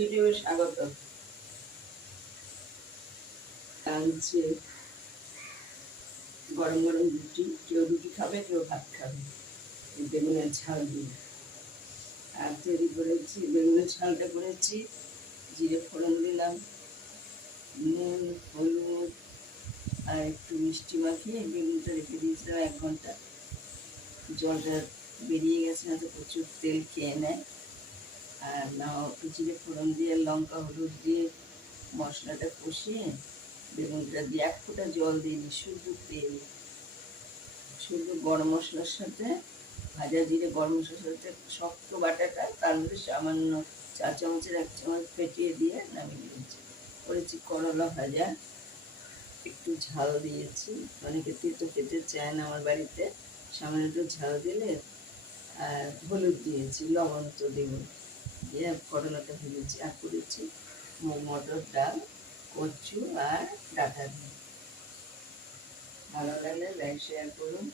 ভিডিওে স্বাগত। আনছে গরম গরম রুটি, কেউ রুটি খাবে, কেউ ভাত খাবে বেগুনের ঝাল দিয়ে। আর তৈরি করেছি বেগুনের ঝালটা করেছি, জিরে ফোড়ন দিলাম, নুন, হলুদ আর একটু মিষ্টি মাখিয়ে বেগুনটা রেখে দিয়েছিলাম 1 ঘন্টা। জলটা বেরিয়ে গেছে, না তো প্রচুর তেল খেয়ে নেয়। আর না, জিরে ফোড়ন দিয়ে লঙ্কা হলুদ দিয়ে মশলাটা কষিয়ে বেগুনটা দিয়ে 1 ফোঁটা জল দিইনি, শুধু তেল, শুধু গরম মশলার সাথে ভাজা জিরে, গরম মশলার সাথে শক্ত বাটাটা, তার মধ্যে সামান্য 4 চামচের 1 চামচ ফেটিয়ে দিয়ে নামিয়ে দিয়েছি। করেছি করলা ভাজা, একটু ঝাল দিয়েছি, অনেকে তেতো খেতে চায় না আমার বাড়িতে, সামান্য একটু ঝাল দিলে। আর হলুদ দিয়েছি, লবণ তো দেব, দিয়ে করলাটা ভেজেছি। আর করেছি মটর ডাল, কচু আর ডাঁটা দিয়ে। ভালো লাগলে লাইক শেয়ার করুন।